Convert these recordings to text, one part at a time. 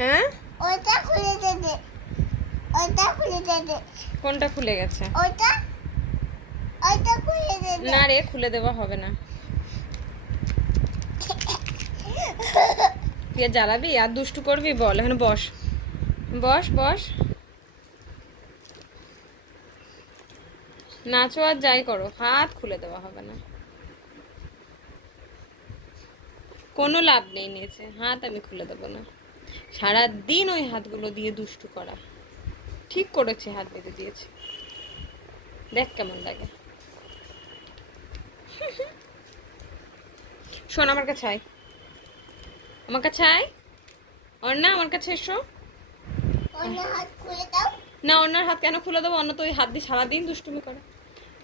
হ্যাঁ ওটা খুলে দে, ওটা খুলে দে, কোনটা খুলে গেছে? ওটা ওটা খুলে দে। না রে, খুলে দেওয়া হবে না। তুই আর জ্বালাবি আর দুষ্টু করবি? বল, এখানে বস, বস বস, নাচো আর যাই করো, হাত খুলে দেওয়া হবে না। কোনো লাভ নেই, নিয়েছে হাত, আমি খুলে দেবো না। সারাদিন ওই হাতগুলো দিয়ে দুষ্টু করা। ঠিক করেছে, হাত বেঁধে দিয়েছে। দেখ কেমন লাগে। শোন, আমার কাছে আয়, আমার কাছে আয়। অন্না, আমার কাছে এসো। অন্য হাত খুলে দাও। না, অন্যার হাত কেন খুলে দেবো? অন্য তো ওই হাত দিয়ে সারাদিন দুষ্টুমি করে।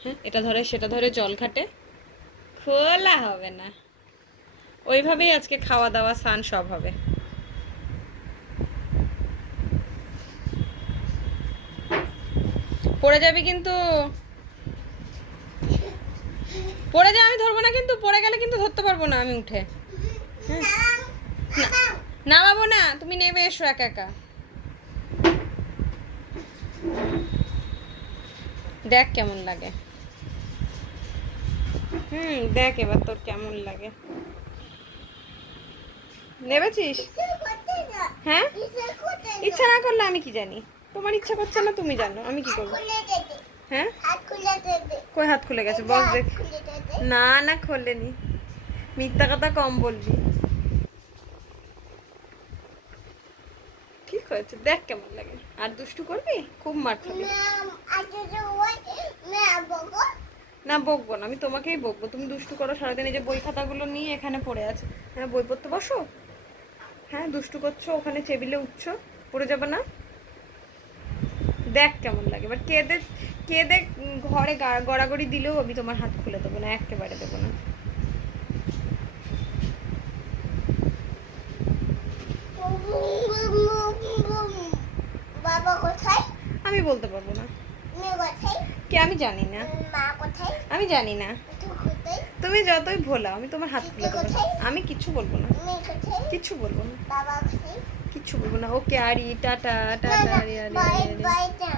হ্যাঁ, এটা ধরে সেটা ধরে জল ঘাটে, খোলা হবে না। ওইভাবেই আজকে খাওয়া দাওয়া স্নান সব হবে। পড়ে যাবি কিন্তু, পড়ে যা, আমি ধরবো না কিন্তু, পড়ে গেলে কিন্তু ধরতে পারবো না আমি উঠে। হ্যাঁ, নামাবো না, তুমি নেমে এসো একা একা। দেখ কেমন লাগে। দেখ এবার তোর কেমন লাগে। নেবেছিস? হ্যাঁ, ইচ্ছা না করলে আমি কি জানি? তোমার ইচ্ছা করছে না, তুমি জানো, আমি কি করবো? হ্যাঁ, কই হাত খুলে গেছে? বস দেখ। না না, খোলেনি। মিথ্যা কথা কম বলবি। ঠিক হয়েছে, দেখ কেমন লাগে। আর দুষ্টু করবি, খুব মার খাবি। না, বকবো না, আমি তোমাকেই বকবো। তুমি দুষ্টু করো সারাদিন। এই যে বই খাতাগুলো নিয়ে এখানে পড়ে আছে, হ্যাঁ বই পড়তে বসো। হ্যাঁ, দুষ্টু করছো, ওখানে টেবিলে উঠছো, পড়ে যাবে না? দেখ কেমন লাগে। এবার কেঁদে কেঁদে ঘরে গড়াগড়ি দিলেও আমি তোমার হাত খুলে দেবো না, একেবারে দেবো না। বাবা কোথায়? আমি বলতে পারবো না। মেয়ে কোথায়? কে? আমি জানি না। মা কোথায়? আমি জানি না। তুই কোথায়? তুমি যতই ভোলাও, আমি তোমার হাত খুলে দেবো না। কোথায়? আমি কিচ্ছু বলবো না, মেয়ে কোথায়? কিচ্ছু বলবো না, বাবা কোথায়? কিচ্ছু বলবো না। ওকে, আরি টাটা না টাটা, না, আরি আরি বাই আরি আরি। বাই না।